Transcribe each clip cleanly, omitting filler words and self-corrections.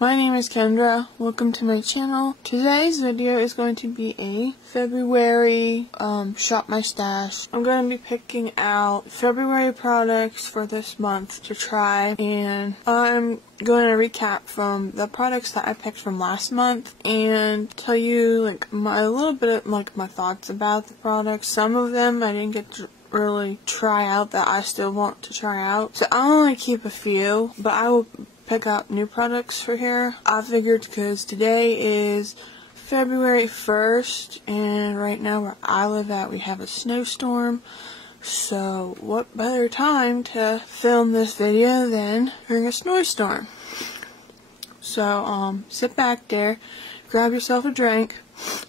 My name is Kendra. Welcome to my channel. Today's video is going to be a February Shop My Stash. I'm going to be picking out February products for this month to try, and I'm going to recap from the products that I picked from last month and tell you a little bit of my thoughts about the products. Some of them I didn't get to really try out that I still want to try out, so I'll only keep a few, but I will pick up new products for here. I figured because today is February 1st and right now where I live at we have a snowstorm, so what better time to film this video than during a snowstorm. So sit back there, grab yourself a drink,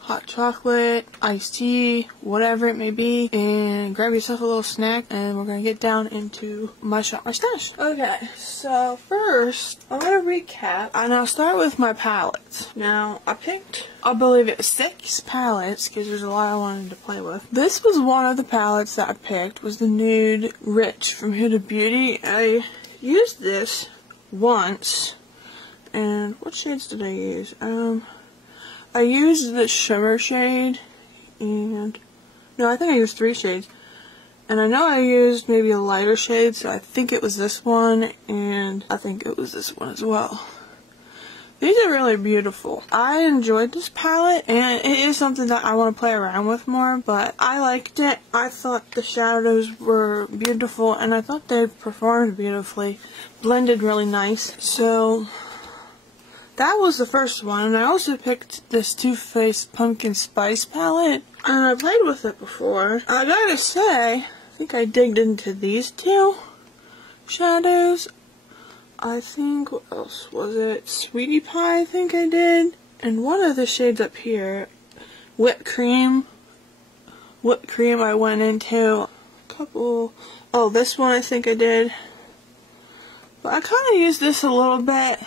hot chocolate, iced tea, whatever it may be, and grab yourself a little snack, and we're going to get down into my Shop My Stash. Okay, so first, I'm going to recap, and I'll start with my palettes. Now, I picked, I believe it was 6 palettes, because there's a lot I wanted to play with. This was one of the palettes that I picked, was the Nude Rich from Huda Beauty. I used this once, and what shades did I use? I used the shimmer shade, and no, I think I used 3 shades, and I know I used maybe a lighter shade, so I think it was this one, and I think it was this one as well. These are really beautiful. I enjoyed this palette, and it is something that I want to play around with more, but I liked it. I thought the shadows were beautiful, and I thought they performed beautifully, blended really nice, so that was the first one. And I also picked this Too Faced Pumpkin Spice palette, and I played with it before. I gotta say, I think I digged into these 2 shadows. I think, what else was it? Sweetie Pie, I think I did. And one of the shades up here, Whipped Cream. Whipped Cream I went into. A couple, oh, this one I think I did. But I kind of used this a little bit.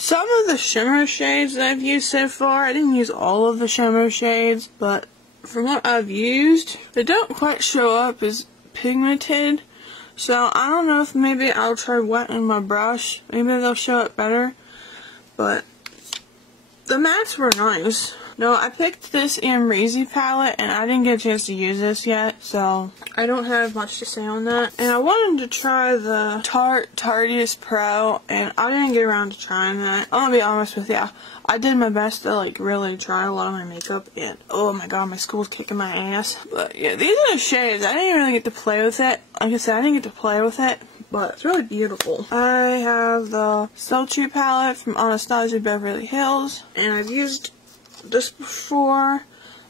Some of the shimmer shades that I've used so far, I didn't use all of the shimmer shades, but from what I've used, they don't quite show up as pigmented. So I don't know if maybe I'll try wetting my brush. Maybe they'll show up better. But the mattes were nice. No, I picked this Amrezy palette, and I didn't get a chance to use this yet, so I don't have much to say on that. And I wanted to try the Tarte Tarteist Pro, and I didn't get around to trying that. I'm gonna be honest with you. I did my best to really try a lot of my makeup, and oh my god, my school's kicking my ass. But yeah, these are the shades. I didn't really get to play with it. Like I said, I didn't get to play with it, but it's really beautiful. I have the Sultry palette from Anastasia Beverly Hills, and I've used this before.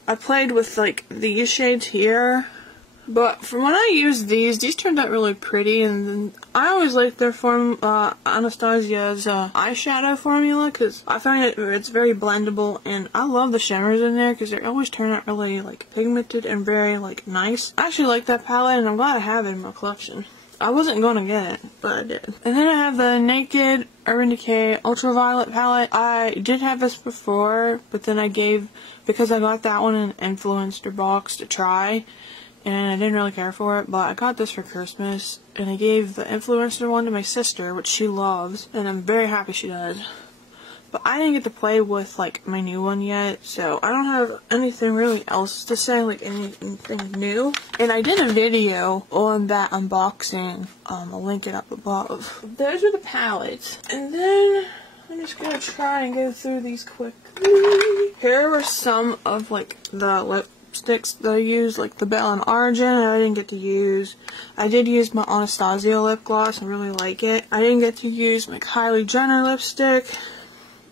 I played with these shades here, but from when I used these turned out really pretty, and I always like their Anastasia's eyeshadow formula, because I find it's very blendable, and I love the shimmers in there because they always turn out really pigmented and very nice. I actually like that palette, and I'm glad I have it in my collection. I wasn't going to get it, but I did. And then I have the Naked Urban Decay Ultraviolet palette. I did have this before, but then because I got that one in an Influenster box to try, and I didn't really care for it, but I got this for Christmas, and I gave the Influencer one to my sister, which she loves, and I'm very happy she does. But I didn't get to play with my new one yet, so I don't have anything really else to say, anything new. And I did a video on that unboxing. I'll link it up above. Those are the palettes. And then I'm just gonna try and go through these quickly. Here were some of the lipsticks that I used, the Belle and Origin, and I didn't get to use. I did use my Anastasia lip gloss. I really like it. I didn't get to use my Kylie Jenner lipstick,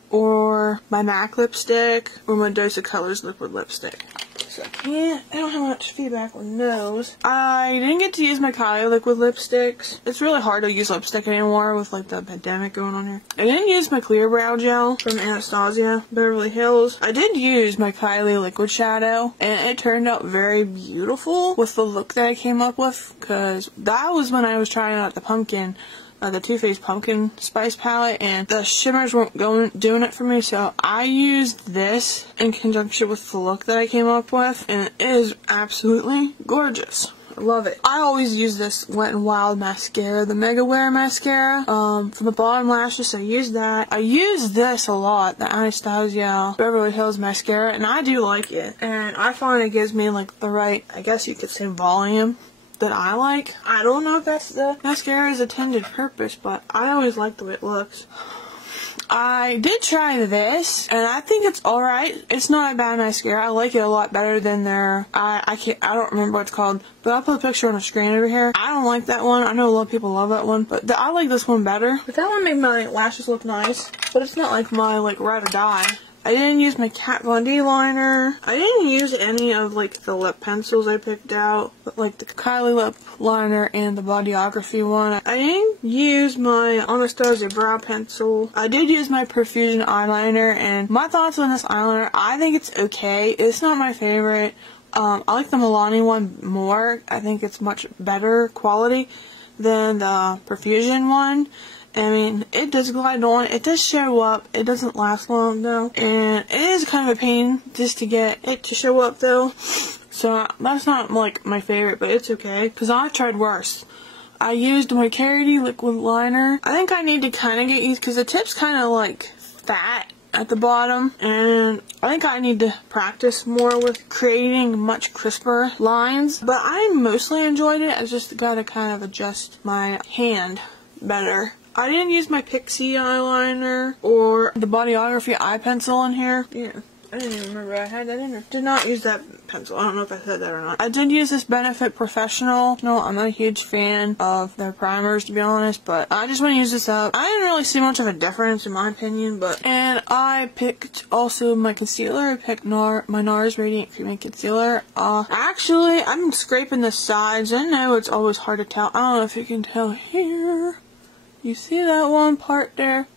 or my MAC lipstick, or my Dose of Colors liquid lipstick. So I don't have much feedback on those. I didn't get to use my Kylie liquid lipsticks. It's really hard to use lipstick anymore with the pandemic going on here. I didn't use my clear brow gel from Anastasia Beverly Hills. I did use my Kylie liquid shadow, and it turned out very beautiful with the look that I came up with, because that was when I was trying out the pumpkin the Too Faced Pumpkin Spice palette, and the shimmers weren't doing it for me, so I used this in conjunction with the look that I came up with, and it is absolutely gorgeous. I love it. I always use this Wet n Wild mascara, the Mega Wear mascara, for the bottom lashes, so I use that. I use this a lot, the Anastasia Beverly Hills mascara, and I do like it. And I find it gives me like the right, I guess you could say, volume that I like. I don't know if that's the mascara's intended purpose, but I always like the way it looks. I did try this, and I think it's alright. It's not a bad mascara. I like it a lot better than their, I don't remember what it's called, but I'll put a picture on the screen over here. I don't like that one. I know a lot of people love that one, but I like this one better. But that one made my lashes look nice, but it's not like my, like, ride or die. I didn't use my Kat Von D liner. I didn't use any of, like, the lip pencils I picked out, but, like, the Kylie lip liner and the Bodyography one. I didn't use my Anastasia brow pencil. I did use my Profusion eyeliner, and my thoughts on this eyeliner, I think it's okay. It's not my favorite. I like the Milani one more. I think it's much better quality than the Profusion one. I mean, it does glide on, it does show up, it doesn't last long though, and it is kind of a pain just to get it to show up though, so that's not like my favorite, but it's okay, because I've tried worse. I used my Carity liquid liner. I think I need to kind of get used, because the tip's kind of like fat at the bottom, and I think I need to practice more with creating much crisper lines, but I mostly enjoyed it. I just gotta kind of adjust my hand better. I didn't use my PicsArt eyeliner or the Bodyography eye pencil in here. Yeah, I didn't even remember I had that in there. Did not use that pencil. I don't know if I said that or not. I did use this Benefit Professional. No, I'm not a huge fan of their primers, to be honest, but I just want to use this up. I didn't really see much of a difference in my opinion, but... And I picked also my concealer. I picked my NARS Radiant Creamy Concealer. Actually, I've been scraping the sides. I know it's always hard to tell. I don't know if you can tell here. You see that one part there?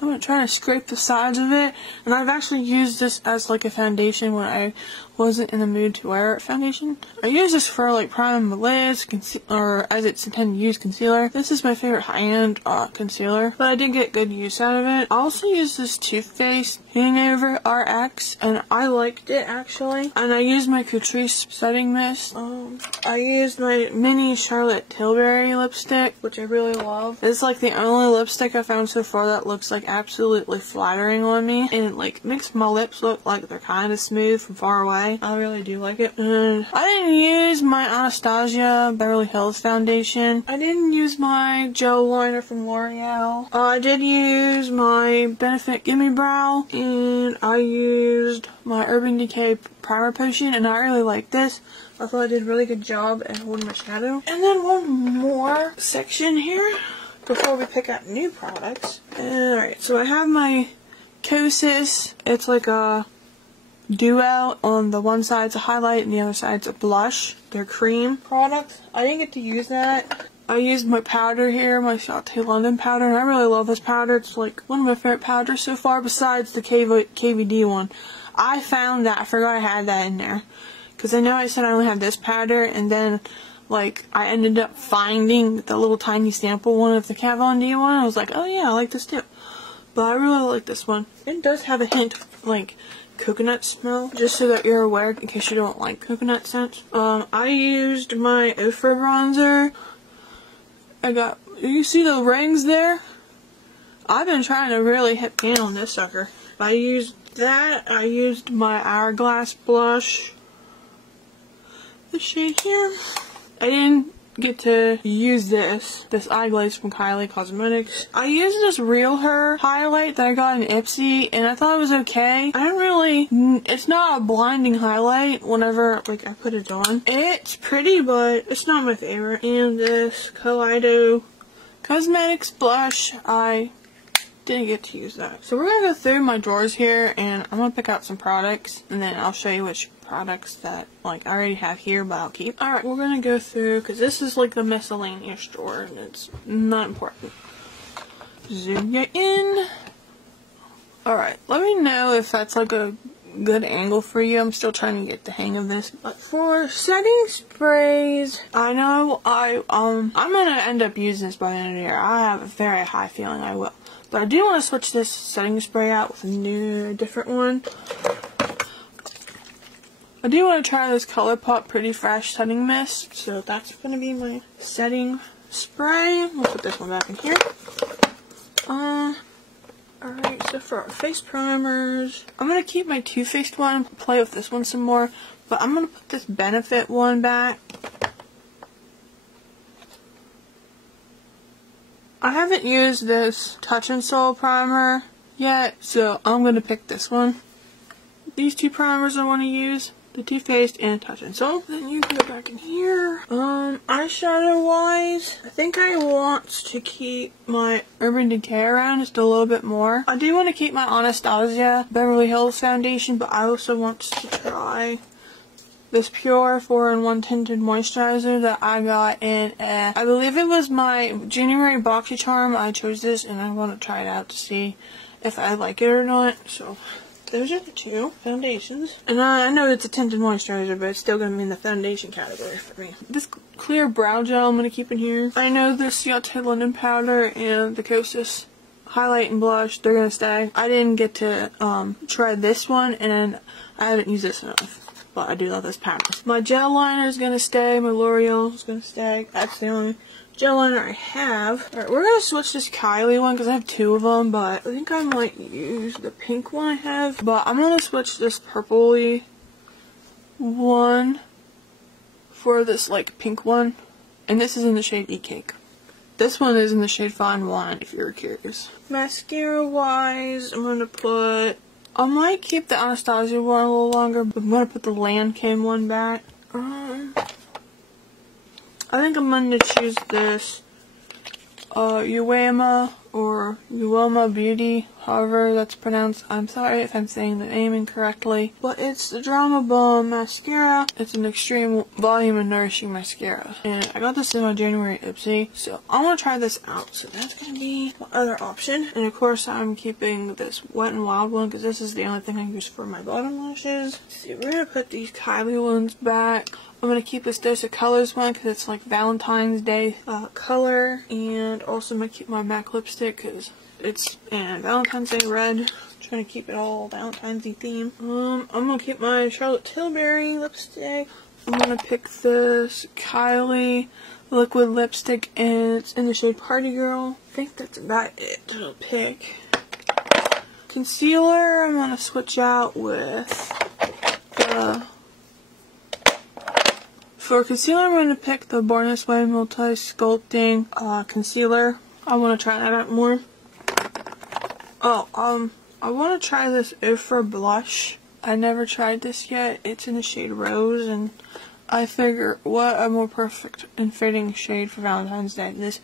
I'm going to try to scrape the sides of it, and I've actually used this as like a foundation when I wasn't in the mood to wear foundation. I use this for like priming my lids, or as it's intended to use concealer. This is my favorite high-end concealer, but I did get good use out of it. I also used this Too Faced Hangover RX, and I liked it actually. And I used my Catrice setting mist. I used my mini Charlotte Tilbury lipstick, which I really love. It's like the only lipstick I found so far that looks like absolutely flattering on me, and it like makes my lips look like they're kind of smooth from far away. I really do like it. And I didn't use my Anastasia Beverly Hills foundation. I didn't use my gel liner from L'Oreal. I did use my Benefit Gimme Brow, and I used my Urban Decay Primer Potion, and I really like this. I thought I did a really good job at holding my shadow. And then one more section here before we pick out new products. Alright, so I have my Kosas. It's like a duo. On the one side it's a highlight and the other side's a blush. They're cream products. I didn't get to use that. I used my powder here, my Sauté London powder, and I really love this powder. It's like one of my favorite powders so far besides the KVD one. I found that, I forgot I had that in there, because I know I said I only have this powder, and then like I ended up finding the little tiny sample one of the Kat Von D one. I was like, oh yeah, I like this too. But I really like this one. It does have a hint of like coconut smell, just so that you're aware in case you don't like coconut scents. I used my Ofra bronzer. You see the rings there? I've been trying to really hit pan on this sucker. I used that. I used my Hourglass blush. This shade here. I didn't get to use this eye glaze from Kylie Cosmetics. I used this Real Her highlight that I got in IPSY, and I thought it was okay. It's not a blinding highlight whenever like I put it on. It's pretty, but it's not my favorite. And this Kaleido Cosmetics blush, I didn't get to use that. So we're gonna go through my drawers here, and I'm gonna pick out some products, and then I'll show you which products that like I already have here but I'll keep. Alright, we're gonna go through, because this is like the miscellaneous drawer and it's not important. Zoom you in. Alright, let me know if that's like a good angle for you. I'm still trying to get the hang of this. But for setting sprays, I know I'm gonna end up using this by the end of the year. I have a very high feeling I will. But I do want to switch this setting spray out with a different one. I do want to try this ColourPop Pretty Fresh Setting Mist, so that's going to be my setting spray. We'll put this one back in here. Alright, so for our face primers, I'm going to keep my Too Faced one, play with this one some more, but I'm going to put this Benefit one back. I haven't used this Touch and Soul primer yet, so I'm going to pick this one. These two primers I want to use, the Too Faced and Touch and Soul. Then you can go back in here. Eyeshadow wise, I think I want to keep my Urban Decay around just a little bit more. I do want to keep my Anastasia Beverly Hills foundation, but I also want to try this Pure 4-in-1 Tinted Moisturizer that I got in, I believe it was my January BOXYCHARM. I chose this and I want to try it out to see if I like it or not. So those are the two foundations. And I know it's a tinted moisturizer, but it's still going to be in the foundation category for me. This clear brow gel I'm going to keep in here. I know this ULTA London powder and the Kosas highlight and blush, they're going to stay. I didn't get to try this one, and I haven't used this enough. But I do love this powder. My gel liner is going to stay. My L'Oreal is going to stay. That's the only gel liner I have. Alright, we're going to switch this Kylie one because I have two of them. But I think I might use the pink one I have. But I'm going to switch this purpley one for this like pink one. And this is in the shade E-Cake. This one is in the shade Fine Wine if you're curious. Mascara wise, I'm going to put... I might keep the Anastasia one a little longer, but I'm going to put the Land Came one back. I think I'm going to choose this Uema or Uoma Beauty, however that's pronounced. I'm sorry if I'm saying the name incorrectly. But it's the Drama Bomb Mascara. It's an extreme volume and nourishing mascara. And I got this in my January IPSY, so I want to try this out. So that's going to be my other option. And of course I'm keeping this Wet n Wild one because this is the only thing I use for my bottom lashes. Let's see, we're going to put these Kylie ones back. I'm going to keep this Dose of Colors one because it's like Valentine's Day color. And also I'm going to keep my MAC lipstick because it's Valentine's Day red. I'm trying to keep it all Valentine's-y theme. I'm going to keep my Charlotte Tilbury lipstick. I'm going to pick this Kylie liquid lipstick and it's in the shade Party Girl. I think that's about it to pick. Concealer, I'm going to switch out with for concealer, I'm going to pick the Born This Way Multi-Sculpting Concealer. I want to try that out more. Oh, I want to try this Ofra blush. I never tried this yet. It's in the shade Rose, and I figure what a more perfect and fitting shade for Valentine's Day. This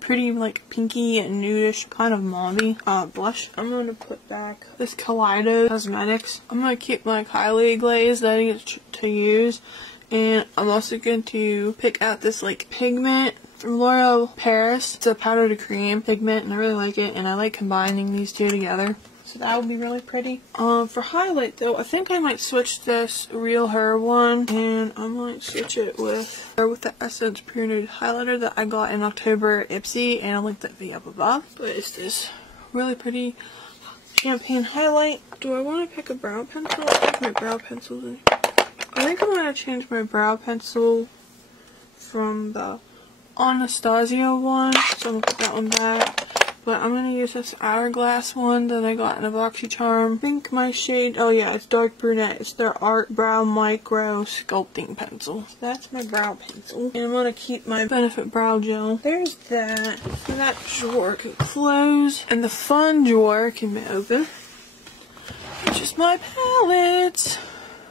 pretty, like, pinky and nudish kind of mauve blush. I'm going to put back this Kaleido Cosmetics. I'm going to keep my Kylie glaze that I get to use. And I'm also going to pick out this like pigment from L'Oreal Paris. It's a powder to cream pigment and I really like it, and I like combining these two together. So that would be really pretty. For highlight though, I think I might switch this Real Her one and I might switch it with the Essence Pure Nude highlighter that I got in October IPSY, and I'll link that video up above. But it's this really pretty champagne highlight. Do I want to pick a brow pencil? I think my brow pencil's in here. I think I'm going to change my brow pencil from the Anastasia one, so I'm going to put that one back. But I'm going to use this Hourglass one that I got in a BOXYCHARM. I think my shade, oh yeah, it's Dark Brunette. It's their Art Brow Micro Sculpting Pencil. So that's my brow pencil. And I'm going to keep my Benefit Brow Gel. There's that. So that drawer can close. And the fun drawer can be open. Which is my palettes.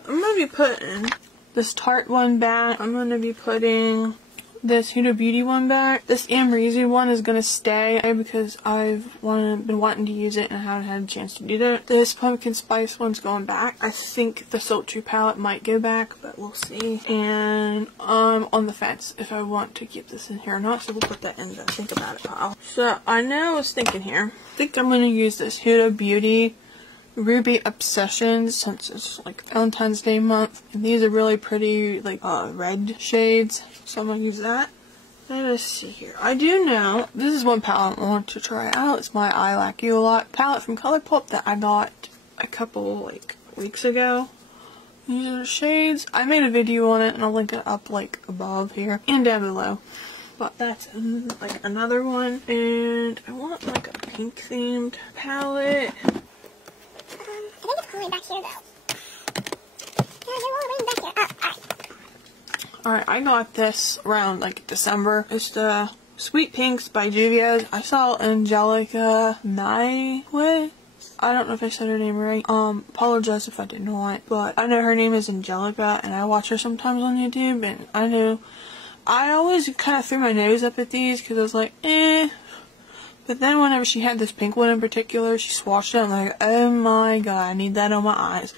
I'm going to be putting this Tarte one back. I'm going to be putting this Huda Beauty one back. This Amrezy one is going to stay because I've been wanting to use it and I haven't had a chance to do that. This Pumpkin Spice one's going back. I think the Sultry palette might go back, but we'll see. And I'm on the fence if I want to keep this in here or not, so we'll put that in the think about it pile. So I now was thinking here. I think I'm going to use this Huda Beauty Ruby Obsessions since it's like Valentine's Day month, and these are really pretty like red shades, so I'm gonna use that. Let us see here. I do know this is one palette I want to try out. It's my I Like You A Lot palette from ColourPop that I got a couple like weeks ago. These are the shades. I made a video on it and I'll link it up like above here and down below. But that's like another one. And I want like a pink themed palette. I think it's all the way back here though. There's all the way back here. Oh, alright. Alright, I got this around like December. It's the Sweet Pinks by Juvia's. I saw Angelica Naiway. I don't know if I said her name right. Apologize if I did not. But I know her name is Angelica and I watch her sometimes on YouTube, and I always kind of threw my nose up at these because I was like, eh. But then whenever she had this pink one in particular, she swatched it. I'm like, oh my god, I need that on my eyes.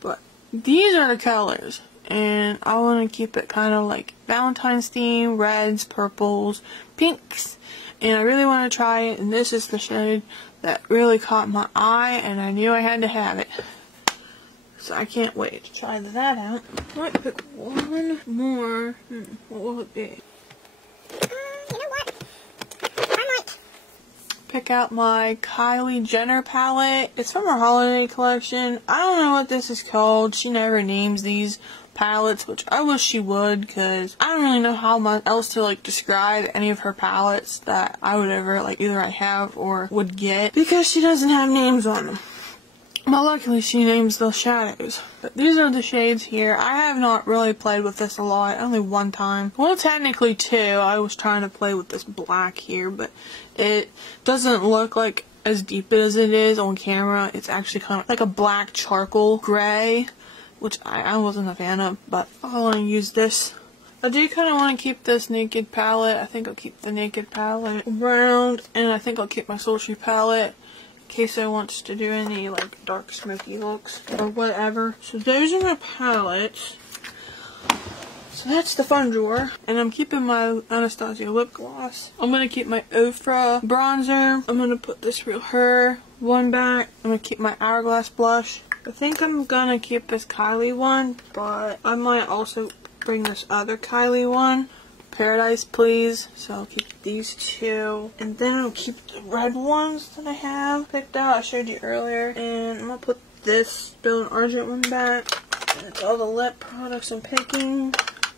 But these are the colors. And I want to keep it kind of like Valentine's theme, reds, purples, pinks. And I really want to try it. And this is the shade that really caught my eye, and I knew I had to have it. So I can't wait to try that out. I might pick one more. What will it be? You know what? I might Pick out my Kylie Jenner palette. It's from her holiday collection. I don't know what this is called. She never names these palettes, which I wish she would, because I don't really know how much else to like describe any of her palettes that I would ever like either I have or would get, because she doesn't have names on them. Well, luckily she names the shadows. But these are the shades here. I have not really played with this a lot, only one time. Well, technically two. I was trying to play with this black here, but it doesn't look like as deep as it is on camera. It's actually kind of like a black charcoal gray, which I wasn't a fan of, but I want to use this. I do kind of want to keep this naked palette. I think I'll keep the naked palette around, and I think I'll keep my sultry palette in case I want to do any like dark smoky looks or whatever. So those are my palettes. So that's the fun drawer, and I'm keeping my Anastasia lip gloss. I'm going to keep my Ofra bronzer. I'm going to put this Real Her one back. I'm going to keep my Hourglass blush. I think I'm gonna keep this Kylie one, but I might also bring this other Kylie one, Paradise Please. So I'll keep these two, and then I'll keep the red ones that I have picked out. I showed you earlier, and I'm gonna put this Bill and Argent one back. And it's all the lip products I'm picking.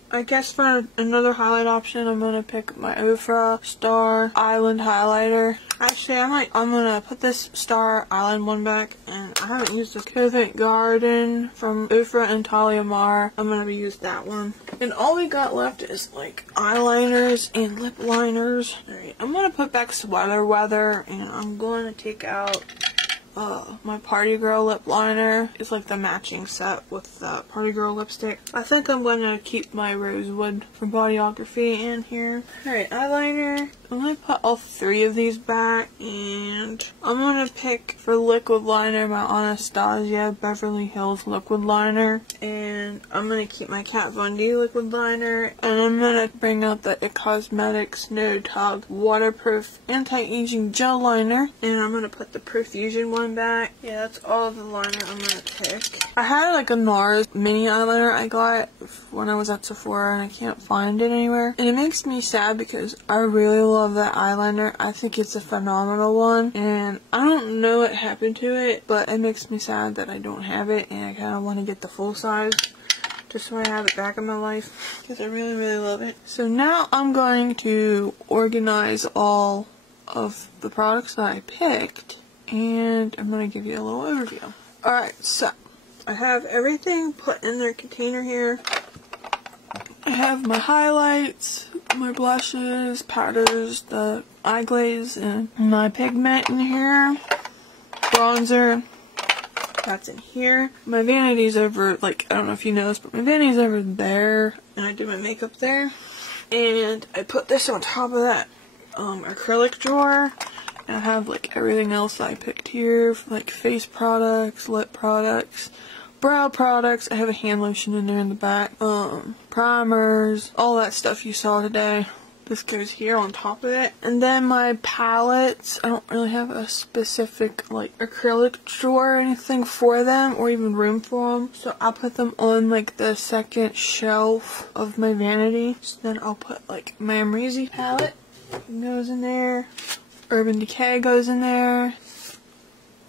I guess for another highlight option, I'm gonna pick my Ofra Star Island highlighter. Actually, I'm gonna put this Star Island one back, and I haven't used this Covent Garden from Ofra and Talia Mar. I'm gonna use that one. And all we got left is like eyeliners and lip liners. Alright, I'm gonna put back Sweater Weather, and I'm going to take out my Party Girl lip liner. It's like the matching set with the Party Girl lipstick. I think I'm going to keep my Rosewood from Bodyography in here. Alright, eyeliner. I'm going to put all three of these back, and I'm going to pick for liquid liner my Anastasia Beverly Hills liquid liner, and I'm going to keep my Kat Von D liquid liner, and I'm going to bring out the It Cosmetics No Tug waterproof anti-aging gel liner, and I'm going to put the Profusion one back. Yeah, that's all the liner I'm going to pick. I had like a NARS mini eyeliner I got when I was at Sephora, and I can't find it anywhere, and it makes me sad because I really love that eyeliner. I think it's a phenomenal one, and I don't know what happened to it, but it makes me sad that I don't have it, and I kind of want to get the full size just so I have it back in my life, because I really, really love it. So now I'm going to organize all of the products that I picked, and I'm going to give you a little overview. Alright, so I have everything put in their container here. I have my highlights, my blushes, powders, the eye glaze, and my pigment in here. Bronzer, that's in here. My vanity's over, like, I don't know if you know this, but my vanity's over there, and I do my makeup there. And I put this on top of that acrylic drawer. And I have like everything else that I picked here, like face products, lip products, brow products. I have a hand lotion in there in the back, primers, all that stuff you saw today. This goes here on top of it. And then my palettes, I don't really have a specific like acrylic drawer or anything for them, or even room for them. So I'll put them on like the second shelf of my vanity. So then I'll put like my Amrezy palette goes in there. Urban Decay goes in there.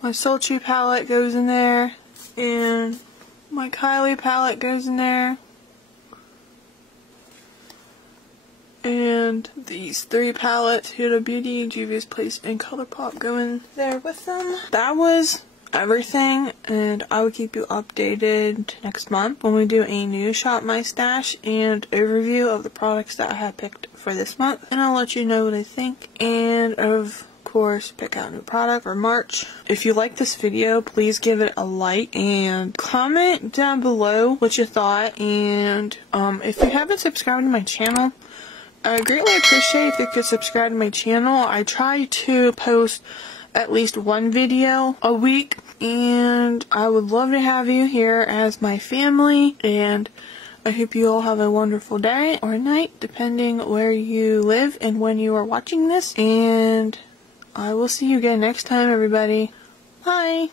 My sultry palette goes in there. And My Kylie palette goes in there. And these 3 palettes, Huda Beauty, Juvia's Place, and ColourPop go in there with them. That was everything, and I will keep you updated next month when we do a new Shop My Stash and overview of the products that I have picked for this month. And I'll let you know what I think, and of course pick out a new product for March. If you like this video, please give it a like and comment down below what you thought. And if you haven't subscribed to my channel, I greatly appreciate if you could subscribe to my channel. I try to post at least 1 video a week, and I would love to have you here as my family. And I hope you all have a wonderful day or night, depending where you live and when you are watching this. And I will see you again next time, everybody. Bye!